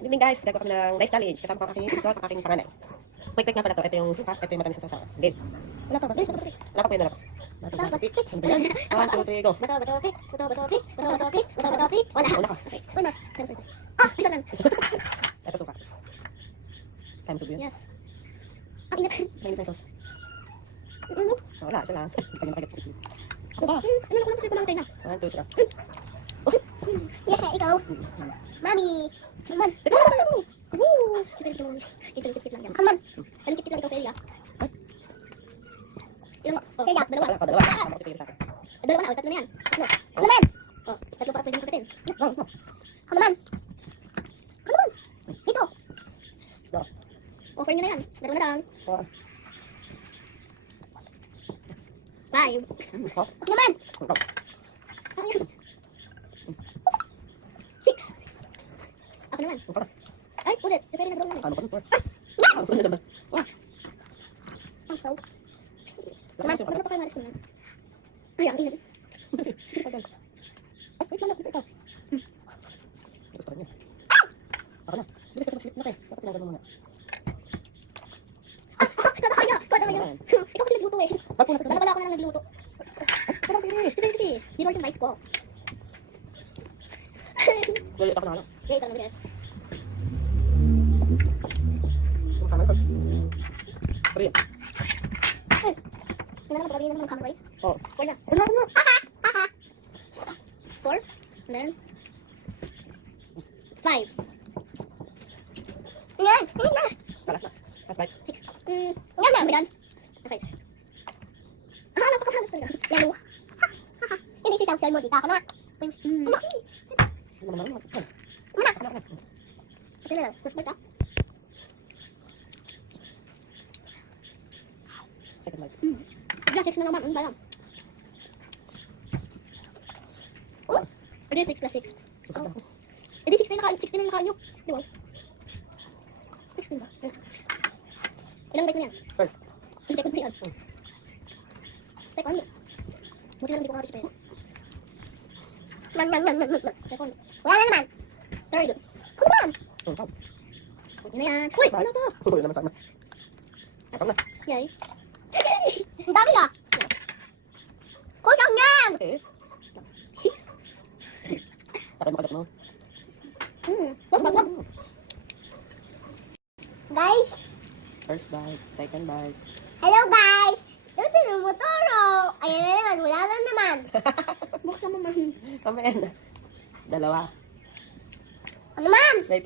Good evening guys, gagawa kami ng dice challenge. Kasama ko ang aking isot, ang aking panganay. Quick nga pala to. Ito yung suka, ito yung matamis na sasama. Game. Wala pa ba? Wala pa po yun, wala pa. One, two, three, go. Wala. Una ka. Isa lang. Ito suka. Time to yun. Yes. Ang ingat. May isang sauce. Ano? Wala, isa lang. Kanya nakagit. Ano ba? Ano na ko lang tayo na. 1, 2, 3. Yeah, ikaw. Mami. Come on. Kit lang yan. Come on. Anong kit lang ikaw, Felia? Ilang mo? Felia, dalawa. Dalawa. Sama ko si Piro sa akin. Dalawa na, tatlo na yan. Tatlo. Ano naman? Oh, tatlo pa pwede mo kapitin. Ano naman? Ano naman? Dito. Offer nyo na yan. Dalawa na lang. 4. 5. Ako naman. Ano yan? 6. Ako naman. Ay, ulit. Si Felia nag-roll na. Ano pa rin? 4. No! Ano pa rin naman? Ang saw. Naman, ano pa kayo maris ko naman? Ay, ang ingat. Wait lang, ito. Gusto niya. Ako na. Bilis kasi mag-slip na kayo. Dapat tinanggal mo muna. Kakaya! Ikaw kasi nagluto eh. Dala ako na lang nagluto. Parang Piri. Sige. Nirol yung mais ko. Galit ako na lang. Yay, parang mabilis. Masama ito. 3. Ay, hindi na naman pala naman ng camera, right? Oo. 4 na. Wala na. 4. And then 5. Yan na. Last na. Last bite. 6. Yan na, bilan. Okay. Napakatalas talaga. Lalo. Hindi si South Side mo, dito ako na. Ano? Ano naman naman? Ano? Ito na lang. First bite, Second bite. Bigla 6 na naman. Ang balang. Oh, edi 6 plus 6. Edi 16 na nakain nyo. Di ba? 16 ba? Ilang bite mo yan? First. Second bite yan. Second. Buti na lang di ko kakati siya. Second. Wala na naman. Third. Come on! Yun na yan. Uy! Wala pa! Uy, naman sana. Ako na. Yay. Ang dami ka! Kusang yan! Okay. Takay mo kagat mo. Wag. Guys! First bite. Second bite. Hello guys! Ito yung motoro! Ayan na naman, wala na naman. Buksan mo man. Amen. 2. Ano man? Wait.